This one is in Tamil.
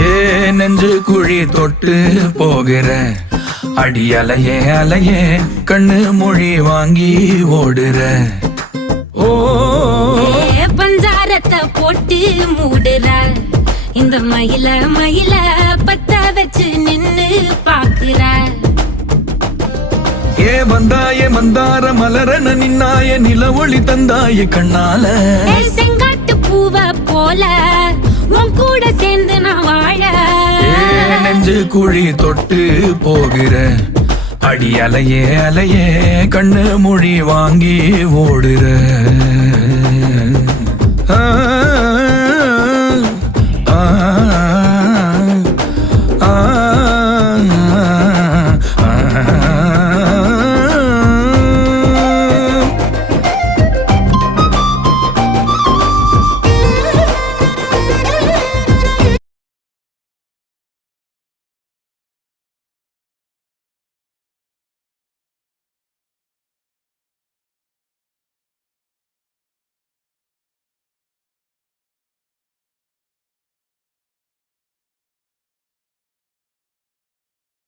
ஏ நெஞ்சு குழி தொட்டு போகிற அடி அலையே அலையே கண்ணு மொழி வாங்கி ஓடுற. ஓ பஞ்சாரத்தை போட்டு மூடுற இந்த மயில மயில பத்த வச்சு நின்னு பாக்குற. ஏ வந்தாய மந்தார மலரன நின்னாய நில ஒளி தந்தாய கண்ணால. செங்காட்டு பூவ போல உன் கூட சேர்ந்து நான் வாழ. நெஞ்சு குழி தொட்டு போகிற அடி அலையே அலையே கண்ணு மொழி வாங்கி ஓடுற. ஆ ஆ